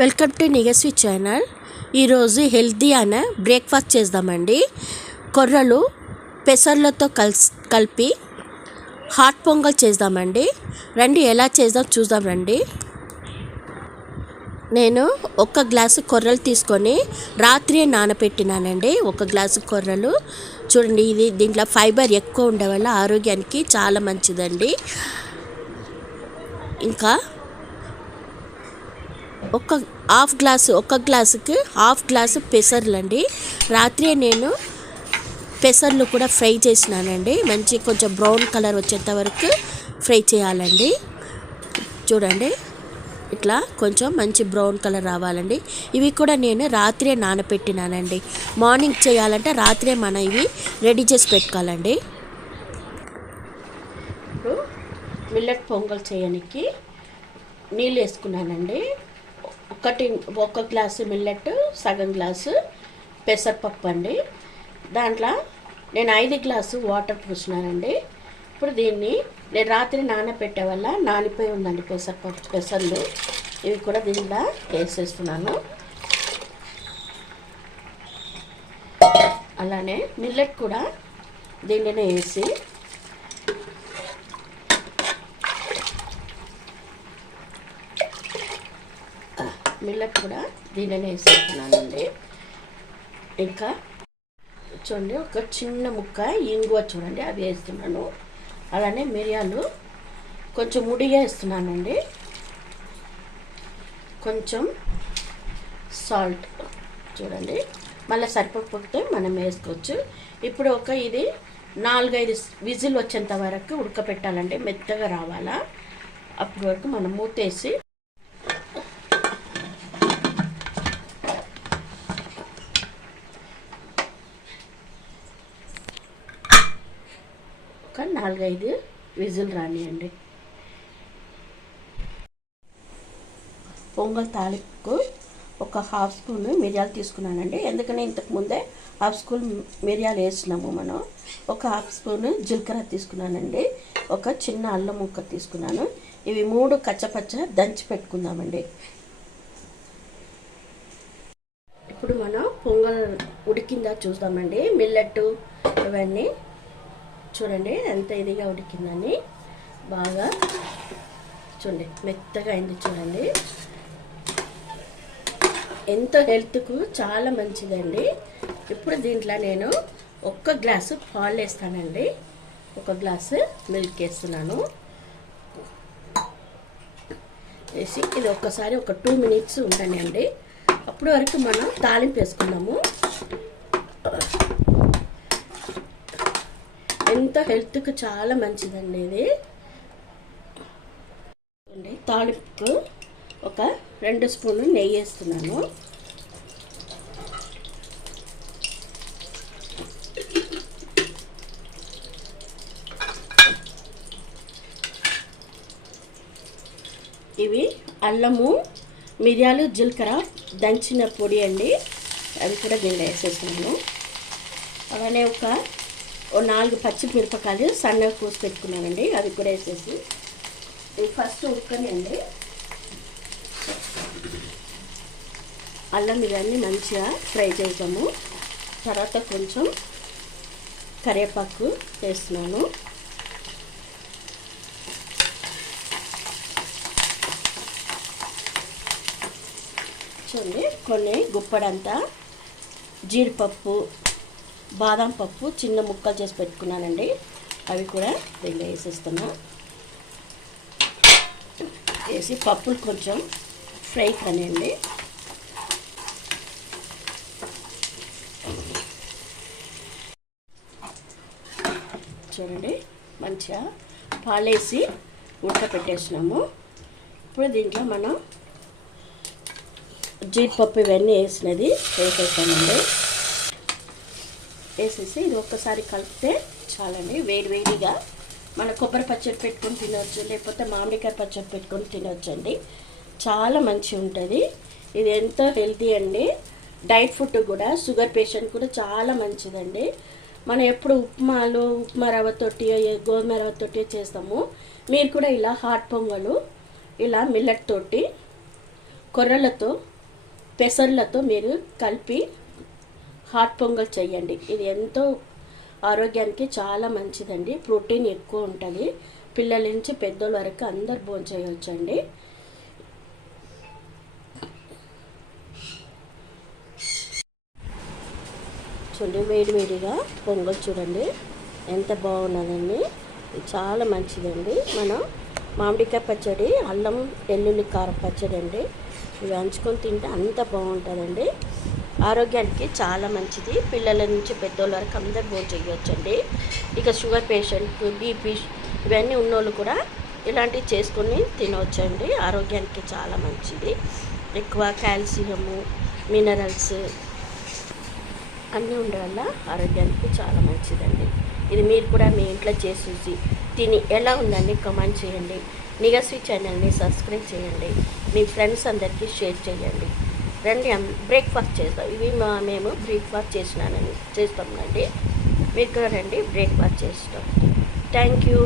Welcome to Nigaswi channel. ఈరోజు healthy అనే breakfast చేద్దామండి. కొర్రలు పెసర్లతో కలిపి హాట్ పొంగల్ చేద్దామండి. రండి ఎలా చేద్దాం చూద్దాం రండి. నేను ఒక గ్లాసు కొర్రలు తీసుకొని రాత్రి నానబెట్టినానండి. ఒక గ్లాసు కొర్రలు చూడండి, దీంట్లో ఫైబర్ ఎక్కువ ఉండే వల్ల ఆరోగ్యానికి చాలా మంచిదండి. ఇంకా ఒక గ్లాసుకి హాఫ్ గ్లాసు పెసర్లు అండి. రాత్రి నేను పెసర్లు కూడా ఫ్రై చేసినానండి. మంచి కొంచెం బ్రౌన్ కలర్ వచ్చేంత వరకు ఫ్రై చేయాలండి. చూడండి, ఇట్లా కొంచెం మంచి బ్రౌన్ కలర్ రావాలండి. ఇవి కూడా నేను రాత్రే నానబెట్టినానండి. మార్నింగ్ చేయాలంటే రాత్రే మనం ఇవి రెడీ చేసి పెట్టుకోవాలండి. ఇప్పుడు మిల్లెట్ పొంగల్ చేయడానికి నీళ్ళు వేసుకున్నానండి. ఒక గ్లాసు మిల్లెట్, సగం గ్లాసు పెసరపప్పు అండి. దాంట్లో నేను 5 గ్లాసు వాటర్ పోసినానండి. ఇప్పుడు దీన్ని నేను రాత్రి నానబెట్టే వల్ల నానిపోయి ఉందండి పెసర్లు. ఇవి కూడా దీంట్లో వేసేస్తున్నాను. అలానే మిల్లెట్ కూడా దీంట్లోనే వేసి వేసేస్తున్నానండి. ఇంకా చూడండి, ఒక చిన్న ముక్క ఇంగువ చూడండి అవి వేస్తున్నాను. అలానే మిరియాలు కొంచెం ముడిగా వేస్తున్నానండి. కొంచెం సాల్ట్ చూడండి, మళ్ళీ సరిపోకపోతే మనం వేసుకోవచ్చు. ఇప్పుడు ఇది 4-5 విజిల్ వచ్చేంత వరకు ఉడకపెట్టాలండి. మెత్తగా రావాలా, అప్పటి వరకు మనం మూతేసి ఒక 4-5 విజిల్ రానియండి. పొంగల్ తాలింపుకు ఒక హాఫ్ స్పూన్ మిరియాలు తీసుకున్నానండి. ఎందుకని ఇంతకుముందే హాఫ్ స్పూన్ మిరియాలు వేసినాము మనం. ఒక హాఫ్ స్పూన్ జీలకర్ర తీసుకున్నానండి. ఒక చిన్న అల్లం ముక్క తీసుకున్నాను. ఇవి 3 కచ్చపచ్చ దంచి పెట్టుకుందామండి. ఇప్పుడు మనం పొంగల్ ఉడికిందా చూద్దామండి. మిల్లెట్ ఇవన్నీ చూడండి ఎంత ఇదిగా ఉడికిందని. బాగా చూడండి, మెత్తగా అయింది చూడండి. ఎంతో హెల్త్కు చాలా మంచిదండి. ఇప్పుడు దీంట్లో నేను 1 గ్లాసు పాలు వేస్తానండి. 1 గ్లాసు మిల్క్ వేస్తున్నాను. వేసి ఇది ఒక్కసారి ఒక 2 మినిట్స్ ఉండనండి. అప్పటి వరకు మనం తాలింపు వేసుకున్నాము. ఎంతో హెల్త్కు చాలా మంచిదండి ఇది. తాలింపుకు ఒక 2 స్పూన్లు నెయ్యి వేస్తున్నాను. ఇవి అల్లము, మిరియాలు, జీలకర్ర దంచిన పొడి అండి. అవి కూడా దీనిలో వేసేస్తున్నాను. అలానే ఒక 4 పచ్చిమిరపకాయలు సన్నగా కోసి పెట్టుకున్నానండి. అవి కూడా వేసేసి ఇవి ఫస్ట్ ఉడకనియండి. అల్లం ఇవన్నీ మంచిగా ఫ్రై చేద్దాము. తర్వాత కొంచెం కరివేపాకు వేస్తున్నాను. చూడండి, కొన్ని గుప్పడంతా జీడిపప్పు, బాదం పప్పు చిన్న ముక్కలు చేసి పెట్టుకున్నానండి. అవి కూడా దీనిలో వేసేస్తున్నా. వేసి పప్పులు కొంచెం ఫ్రై కానివ్వండి. చూడండి, మంచిగా పాలేసి ఉడకపెట్టేసినాము. ఇప్పుడు దీంట్లో మనం జీడిపప్పు ఇవన్నీ వేసేసామండి. వేసేసి ఇది ఒక్కసారి కలిపితే చాలండి. వేడిగా మన కొబ్బరి పచ్చడి పెట్టుకొని తినవచ్చు, లేకపోతే మామిడికాయ పచ్చడి పెట్టుకొని తినవచ్చు అండి. చాలా మంచిగా ఉంటుంది. ఇది ఎంతో హెల్తీ అండి. డైట్ ఫుడ్ కూడా షుగర్ పేషెంట్ కూడా చాలా మంచిదండి. మనం ఎప్పుడు ఉప్మా రవ్వతోటి, గోధుమ రవ్వతోటి చేస్తాము. మీరు కూడా ఇలా హాట్ పొంగలు ఇలా మిల్లెట్ తోటి కొర్రలతో పెసర్లతో మీరు కలిపి హాట్ పొంగల్ చేయండి. ఇది ఎంతో ఆరోగ్యానికి చాలా మంచిదండి. ప్రోటీన్ ఎక్కువ ఉంటుంది. పిల్లల నుంచి పెద్దోళ్ళ వరకు అందరు భోంచేయవచ్చండి. చూడండి, వేడివేడిగా పొంగల్ చూడండి ఎంత బాగున్నదండి. చాలా మంచిదండి. మనం మామిడికాయ పచ్చడి, అల్లం వెల్లుల్లి కారం పచ్చడి అండి, ఇవి అంచుకొని తింటే అంత బాగుంటుందండి. ఆరోగ్యానికి చాలా మంచిది. పిల్లల నుంచి పెద్దోళ్ళ వరకు అందరు భోజనం చేయవచ్చండి. ఇక షుగర్ పేషెంట్, బీపీ ఇవన్నీ ఉన్నోళ్ళు కూడా ఇలాంటివి చేసుకొని తినవచ్చండి. ఆరోగ్యానికి చాలా మంచిది. ఎక్కువ కాల్షియము, మినరల్స్ అన్నీ ఉండడం వల్ల ఆరోగ్యానికి చాలా మంచిదండి. ఇది మీరు కూడా మీ ఇంట్లో చేసి చూసి తిని ఎలా ఉందండి కామెంట్ చేయండి. నిగస్వి ఛానల్ని సబ్స్క్రైబ్ చేయండి. మీ ఫ్రెండ్స్ అందరికీ షేర్ చేయండి. రండి బ్రేక్ఫాస్ట్ చేస్తాం. ఇవి మేము బ్రేక్ఫాస్ట్ చేస్తామండి. మీరు కూడా రండి బ్రేక్ఫాస్ట్ చేస్తాం. Thank you.